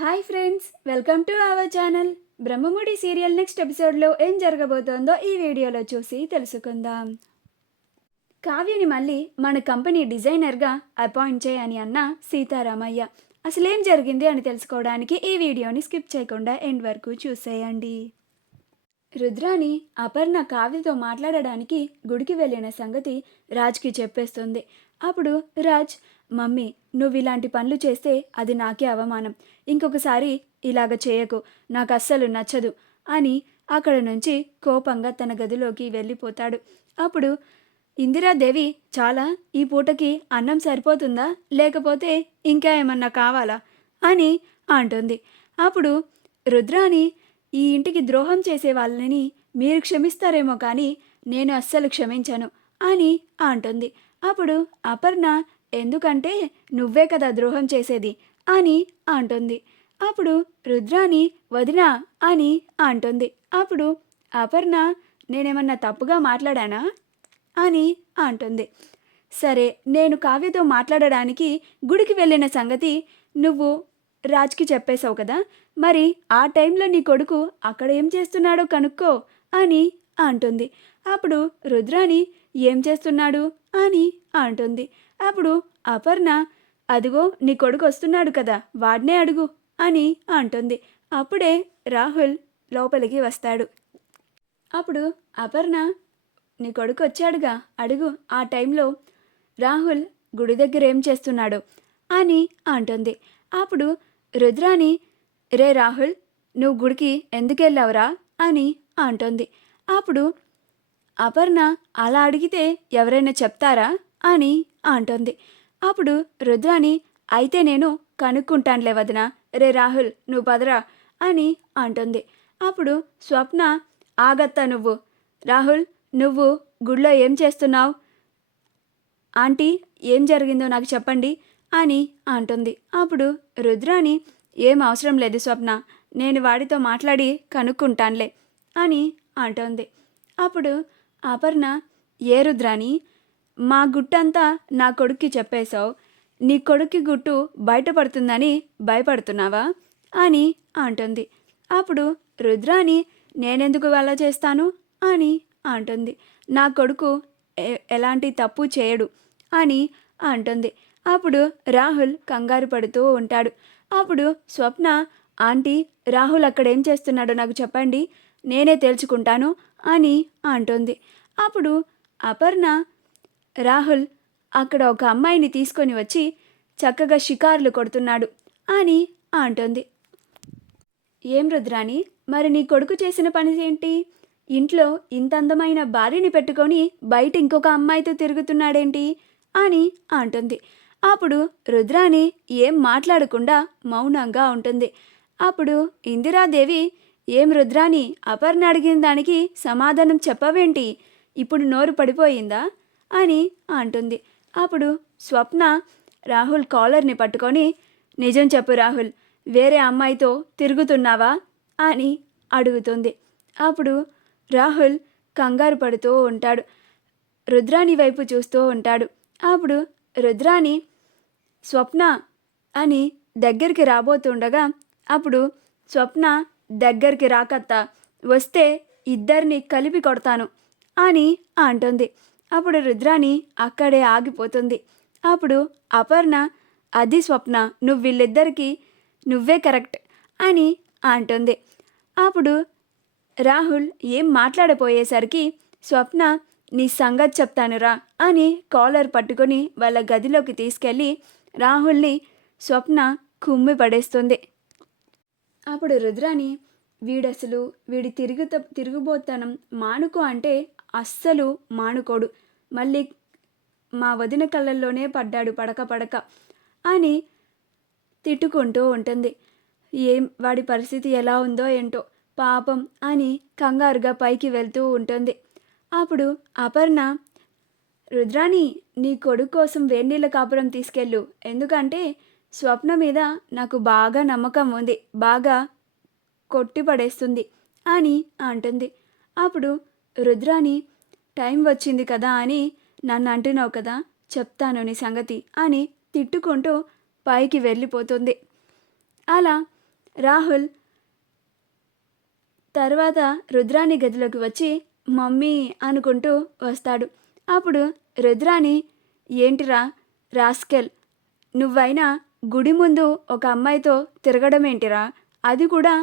Hi friends, welcome to our channel. Brahmamudi serial next ఎపిసోడ్లో ఏం జరగబోతోందో ఈ వీడియోలో చూసి తెలుసుకుందాం. కావ్యని మళ్ళీ మన కంపెనీ డిజైనర్గా అపాయింట్ చేయని అన్న సీతారామయ్య. అసలేం జరిగింది అని తెలుసుకోవడానికి ఈ వీడియోని స్కిప్ చేయకుండా ఎండ్ వరకు చూసేయండి. రుద్రాని అపర్ణ కావ్యతో మాట్లాడడానికి గుడికి వెళ్ళిన సంగతి రాజ్కి చెప్పేస్తుంది. అప్పుడు రాజ్, మమ్మీ నువ్వు ఇలాంటి పనులు చేస్తే అది నాకే అవమానం, ఇంకొకసారి ఇలాగ చేయకు, నాకు అస్సలు నచ్చదు అని అక్కడ నుంచి కోపంగా తన గదిలోకి వెళ్ళిపోతాడు. అప్పుడు ఇందిరాదేవి, చాలా ఈ పూటకి అన్నం సరిపోతుందా లేకపోతే ఇంకా ఏమన్నా కావాలా అని అంటుంది. అప్పుడు రుద్రాని, ఈ ఇంటికి ద్రోహం చేసే వాళ్ళని మీరు క్షమిస్తారేమో కానీ నేను అస్సలు క్షమించను అని అంటుంది. అప్పుడు అపర్ణ, ఎందుకంటే నువ్వే కదా ద్రోహం చేసేది అని అంటుంది. అప్పుడు రుద్రాని, వదినా అని అంటుంది. అప్పుడు అపర్ణ, నేనేమన్నా తప్పుగా మాట్లాడానా అని అంటుంది. సరే, నేను కావ్యతో మాట్లాడడానికి గుడికి వెళ్ళిన సంగతి నువ్వు రాజ్కి చెప్పేశావు కదా, మరి ఆ టైంలో నీ కొడుకు అక్కడ ఏం చేస్తున్నాడో కనుక్కో అని అంటుంది. అప్పుడు రుద్రాని, ఏం చేస్తున్నాడు అని అంటుంది. అప్పుడు అపర్ణ, అదిగో నీ కొడుకు వస్తున్నాడు కదా, వాడినే అడుగు అని అంటుంది. అప్పుడే రాహుల్ లోపలికి వస్తాడు. అప్పుడు అపర్ణ, నీ కొడుకు వచ్చాడుగా, అడుగు ఆ టైంలో రాహుల్ గుడి దగ్గర ఏం చేస్తున్నాడు అని అంటుంది. అప్పుడు రుద్రాని, రే రాహుల్, నువ్వు గుడికి ఎందుకు వెళ్ళావురా అని అంటుంది. అప్పుడు అపర్ణ, అలా అడిగితే ఎవరైనా చెప్తారా అని అంటుంది. అప్పుడు రుద్రాని, అయితే నేను కనుక్కుంటానులే వదినా, రే రాహుల్ నువ్వు పదరా అని అంటుంది. అప్పుడు స్వప్న, ఆగత్తా నువ్వు, రాహుల్ నువ్వు గుడిలో ఏం చేస్తున్నావు, ఆంటీ ఏం జరిగిందో నాకు చెప్పండి అని అంటుంది. అప్పుడు రుద్రాని, ఏం అవసరం లేదు స్వప్న, నేను వాడితో మాట్లాడి కనుక్కుంటానులే అని అంటుంది. అప్పుడు అపర్ణ, ఏ రుద్రాని, మా గుట్టంతా నా కొడుక్కి చెప్పేశావు, నీ కొడుక్కి గుట్టు బయటపడుతుందని భయపడుతున్నావా అని అంటుంది. అప్పుడు రుద్రాని, నేనెందుకు అలా చేస్తాను అని అంటుంది. నా కొడుకు ఎలాంటి తప్పు చేయడు అని అంటుంది. అప్పుడు రాహుల్ కంగారు పడుతూ ఉంటాడు. అప్పుడు స్వప్న, ఆంటీ రాహుల్ అక్కడ ఏం చేస్తున్నాడో నాకు చెప్పండి, నేనే తేల్చుకుంటాను అని అంటుంది. అప్పుడు అపర్ణ, రాహుల్ అక్కడ ఒక అమ్మాయిని తీసుకొని వచ్చి చక్కగా షికారులు కొడుతున్నాడు అని అంటుంది. ఏం రుద్రాని, మరి నీ కొడుకు చేసిన పని ఏంటి, ఇంట్లో ఇంత అందమైన భార్యని పెట్టుకొని బయట ఇంకొక అమ్మాయితో తిరుగుతున్నాడేంటి అని అంటుంది. అప్పుడు రుద్రాని ఏం మాట్లాడకుండా మౌనంగా ఉంటుంది. అప్పుడు ఇందిరాదేవి, ఏం రుద్రాని, అపర్ణ అడిగిన దానికి సమాధానం చెప్పవేంటి, ఇప్పుడు నోరు పడిపోయిందా అని అంటుంది. అప్పుడు స్వప్న రాహుల్ కాలర్ని పట్టుకొని, నిజం చెప్పు రాహుల్, వేరే అమ్మాయితో తిరుగుతున్నావా అని అడుగుతుంది. అప్పుడు రాహుల్ కంగారు పడుతూ ఉంటాడు, రుద్రాని వైపు చూస్తూ ఉంటాడు. అప్పుడు రుద్రాని, స్వప్న అని దగ్గరికి రాబోతుండగా అప్పుడు స్వప్న, దగ్గరికి రాకత్తా, వస్తే ఇద్దరిని కలిపి కొడతాను అని అంటుంది. అప్పుడు రుద్రాని అక్కడే ఆగిపోతుంది. అప్పుడు అపర్ణ, అది స్వప్న, నువ్వు వీళ్ళిద్దరికీ నువ్వే కరెక్ట్ అని అంటుంది. అప్పుడు రాహుల్ ఏం మాట్లాడపోయేసరికి స్వప్న, నీ సంగతి చెప్తానురా అని కాలర్ పట్టుకొని వాళ్ళ గదిలోకి తీసుకెళ్ళి రాహుల్ని స్వప్న కుమ్మి పడేస్తుంది. అప్పుడు రుద్రాని, వీడసలు వీడి తిరుగుబోతనం మానుకో అంటే అస్సలు మానుకోడు, మళ్ళీ మా వదిన కళ్ళల్లోనే పడ్డాడు పడక పడక అని తిట్టుకుంటూ ఉంటుంది. ఏం వాడి పరిస్థితి ఎలా ఉందో ఏంటో పాపం అని కంగారుగా పైకి వెళ్తూ ఉంటుంది. అప్పుడు అపర్ణ, రుద్రాని, నీ కొడుకు కోసం వేడినీళ్ళ కాపురం తీసుకెళ్ళు, ఎందుకంటే స్వప్న మీద నాకు బాగా నమ్మకం ఉంది, బాగా కొట్టి పడేస్తుంది అని అంటుంది. అప్పుడు రుద్రాని, టైం వచ్చింది కదా అని నన్ను అంటున్నావు కదా, చెప్తాను నీ సంగతి అని తిట్టుకుంటూ పైకి వెళ్ళిపోతుంది. అలా రాహుల్ తర్వాత రుద్రాణి గదిలోకి వచ్చి మమ్మీ అనుకుంటూ వస్తాడు. అప్పుడు రుద్రాణి, ఏంటిరా రాస్కెల్, నువ్వైనా గుడి ముందు ఒక అమ్మాయితో తిరగడం ఏంటిరా, అది కూడా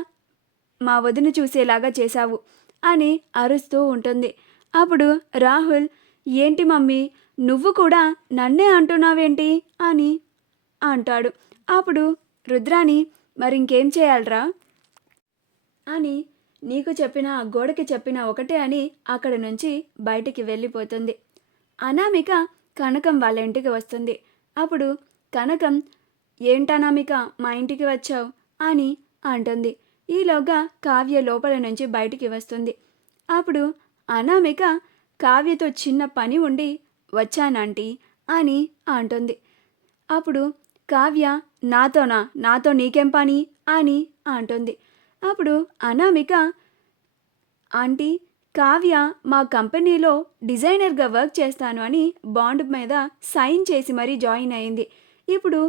మా వదిన చూసేలాగా చేశావు అని అరుస్తూ ఉంటుంది. అప్పుడు రాహుల్, ఏంటి మమ్మీ నువ్వు కూడా నన్నే అంటున్నావేంటి అని అంటాడు. అప్పుడు రుద్రాణి, మరింకేం చేయాలరా అని, నీకు చెప్పిన గోడకి చెప్పిన ఒకటే అని అక్కడి నుంచి బయటికి వెళ్ళిపోతుంది. అనామిక కనకం వాళ్ళ ఇంటికి వస్తుంది. అప్పుడు కనకం, ఏంటనామిక మా ఇంటికి వచ్చావు అని అంటుంది. ఈలోగా కావ్య లోపల నుంచి బయటికి వస్తుంది. అప్పుడు అనామిక కావ్యతో చిన్న పని ఉండి వచ్చానంటీ అని అంటుంది. అప్పుడు కావ్య, నాతో నీకేం పని అని అంటుంది. అప్పుడు అనామిక, ఆంటీ కావ్య మా కంపెనీలో డిజైనర్గా వర్క్ చేస్తాను అని బాండ్ మీద సైన్ చేసి మరీ జాయిన్ అయింది. ఇప్పుడు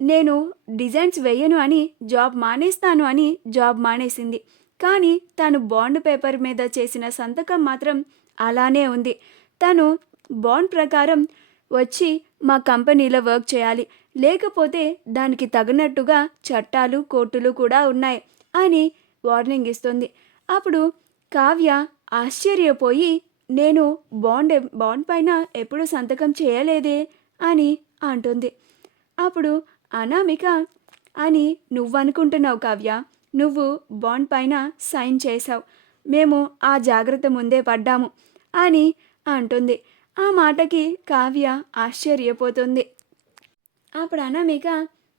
నేను డిజైన్స్ వేయను అని జాబ్ మానేస్తాను అని జాబ్ మానేసింది. కానీ తను బాండ్ పేపర్ మీద చేసిన సంతకం మాత్రం అలానే ఉంది. తను బాండ్ ప్రకారం వచ్చి మా కంపెనీలో వర్క్ చేయాలి, లేకపోతే దానికి తగినట్టుగా చట్టాలు కోర్టులు కూడా ఉన్నాయి అని వార్నింగ్ ఇస్తుంది. అప్పుడు కావ్య ఆశ్చర్యపోయి, నేను బాండ్ పైన ఎప్పుడు సంతకం చేయలేదే అని అంటుంది. అప్పుడు అనామిక, అని నువ్వనుకుంటున్నావు కావ్య, నువ్వు బాండ్ పైన సైన్ చేశావు, మేము ఆ జాగ్రత్త ముందే పడ్డాము అని అంటుంది. ఆ మాటకి కావ్య ఆశ్చర్యపోతుంది. అప్పుడు అనామిక,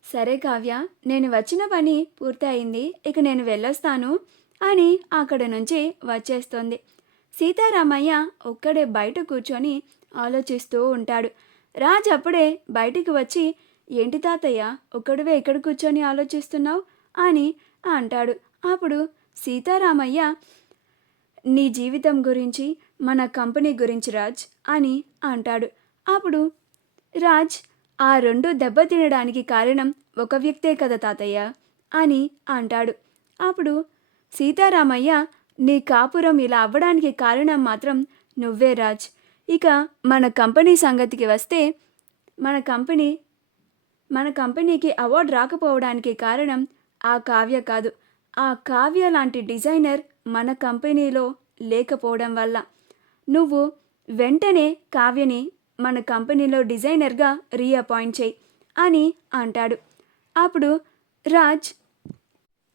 సరే కావ్య, నేను వచ్చిన పని పూర్తయింది, ఇక నేను వెళ్ళొస్తాను అని అక్కడి నుంచి వచ్చేస్తుంది. సీతారామయ్య ఒక్కడే బయట కూర్చొని ఆలోచిస్తూ ఉంటాడు. రాజ్ అప్పుడే బయటికి వచ్చి, ఏంటి తాతయ్య ఒక్కడివే ఇక్కడ కూర్చొని ఆలోచిస్తున్నావు అని అంటాడు. అప్పుడు సీతారామయ్య, నీ జీవితం గురించి, మన కంపెనీ గురించి రాజ్ అని అంటాడు. అప్పుడు రాజ్, ఆ రెండు దెబ్బతినడానికి కారణం ఒక వ్యక్తే కదా తాతయ్య అని అంటాడు. అప్పుడు సీతారామయ్య, నీ కాపురం ఇలా అవ్వడానికి కారణం మాత్రం నువ్వే రాజ్. ఇక మన కంపెనీ సంగతికి వస్తే, మన కంపెనీకి అవార్డు రాకపోవడానికి కారణం ఆ కావ్య కాదు, ఆ కావ్య లాంటి డిజైనర్ మన కంపెనీలో లేకపోవడం వల్ల. నువ్వు వెంటనే కావ్యని మన కంపెనీలో డిజైనర్గా రీఅపాయింట్ చేయి అని అంటాడు. అప్పుడు రాజ్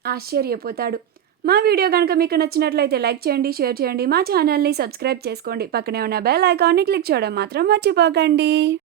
ఆశ్చర్యపోతాడు. మా వీడియో కనుక మీకు నచ్చినట్లయితే లైక్ చేయండి, షేర్ చేయండి, మా ఛానల్ని సబ్స్క్రైబ్ చేసుకోండి, పక్కనే ఉన్న బెల్ ఐకాన్ని క్లిక్ చేయడం మాత్రం మర్చిపోకండి.